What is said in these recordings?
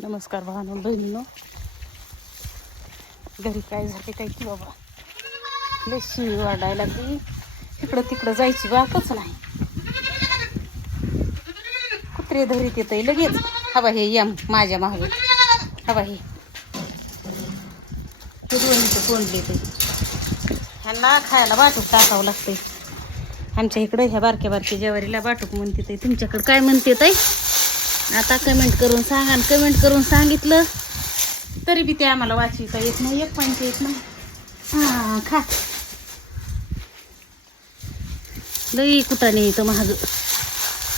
नमस्कार भावांनो बहिणींनो. घरी काय झाले काय की बाबा, लय शिवी वाढायला लागली. इकडं तिकडं जायची बातच नाही. कुत्रे धरीत येतंय लगेच. हवा हे यम माझ्या मागे, हवा हे दोन्हीचं कोंडले ते. ह्यांना खायला बाटूक टाकावं लागतंय. आमच्या इकडे ह्या बारक्या बारक्या ज्वारीला बाटूक म्हणते ते. तुमच्याकडे काय म्हणते ताई? आता कमेंट करून सांगा. कमेंट करून सांगितलं तरी बी ते आम्हाला वाचविता येत नाही. एक पण येत नाही. हा खा. लई कुटाने येतं महाग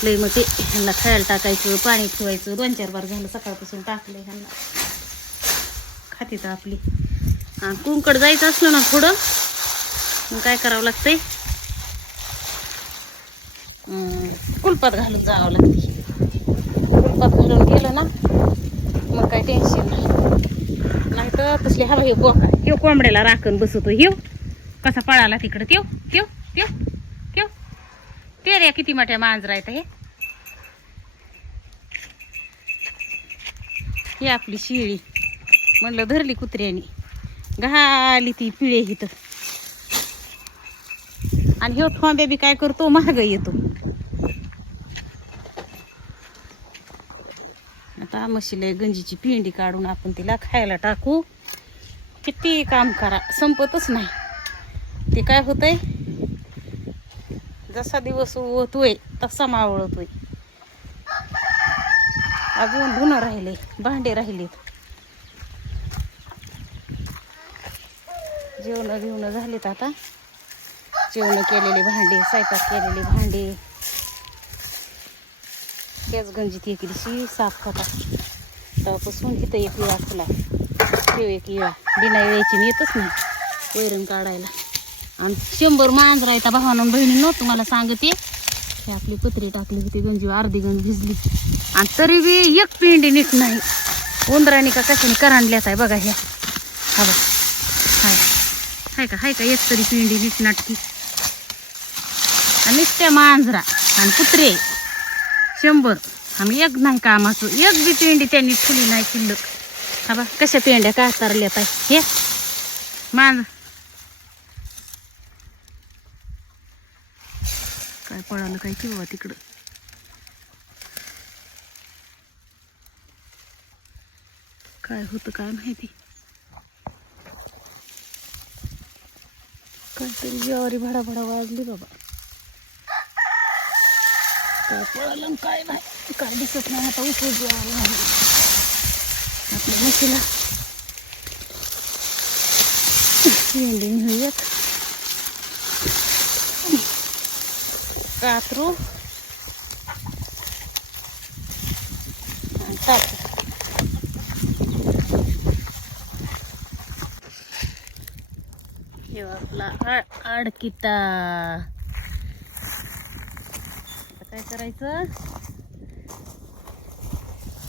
लई. मग ते ह्यांना खायला टाकायचं, पाणी ठेवायचं. 2-4 बार झालं सकाळपासून टाकलंय ह्यांना. खाती तर आपली. हा कुंकड जायचं असलं ना थोडं, मग काय करावं लागतंय, कुलपात घालून जावं लागते. कुलपात घालून गेलं ना मग काय टेन्शन नाही तर तसले. हवा हे कोंबड्याला राखण बसवतो. ह्यो कसा पळाला तिकडं. त्यो त्यो त्यो त्यो ते रे किती मोठ्या मांजरा आहेत हे आपली शिळी. म्हणलं धरली कुत्र्यानी, घाली ती पिळे इथं. आणि ह्यो ठोंब्या बी काय करतो, महाग येतो. आता म्हशीला गंजीची पिंडी काढून आपण तिला खायला टाकू. किती काम करा संपतच नाही. ते काय होतंय, जसा दिवस होतोय तसा मावळतोय. अजून धुणं राहिले, भांडे राहिलेत. जेवण घेऊन झालेत. आता जेवण केलेले भांडे, स्वयंपाक केलेले भांडे, त्याच गंजीत एक दिवशी साफ होता. तेव्हापासून इथं एक विळा खुला. ते एक विळा बिना वेळेची मी येतच नाही वैरण काढायला. आणि 100 मांजरा येतात भावांनो बहिणींनो. तुम्हाला सांगते, हे आपली पत्री टाकली होती गंजी, अर्धी गंज भिजली आणि तरी बी एक पिंडी नीट नाही. उंदराने का कशाने करांडल्यात आहे बघा ह्या. हा बघ, हाय का एक तरी पिंडी नीट नाटकी. आणि नुसत्या मांजरा आणि कुत्रे 100. आम्ही एक नाही कामाचं, एक बी पेंडी त्यांनी ठुली नाही शिल्लक. हा बा कशा पेंड्या काढतारल्यात आहे हे मांज. काय पळालं काय की बाबा तिकडं. काय होतं काय माहिती. काहीतरी ज्वारी भडाभडा वाजली बाबा. काय पळालं काय नाही, काय दिसत नाही. आता उठू ज्वारी नाही आपल्या म्हशीला. भेंडी घेऊयात कातरू टाकू. हे आपला आडकिता. काय करायचं,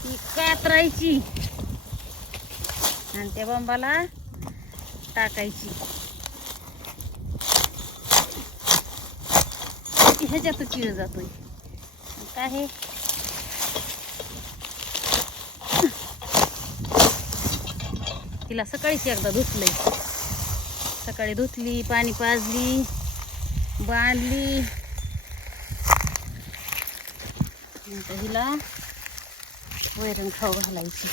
ती कातरायची आणि त्या बंबाला टाकायची. ह्याच्यात चिळ जातोय काय हे. तिला सकाळीच एकदा धुतलंय. सकाळी धुतली, पाणी पाजली, बांधली. हिला वैरण खाऊ घालायची.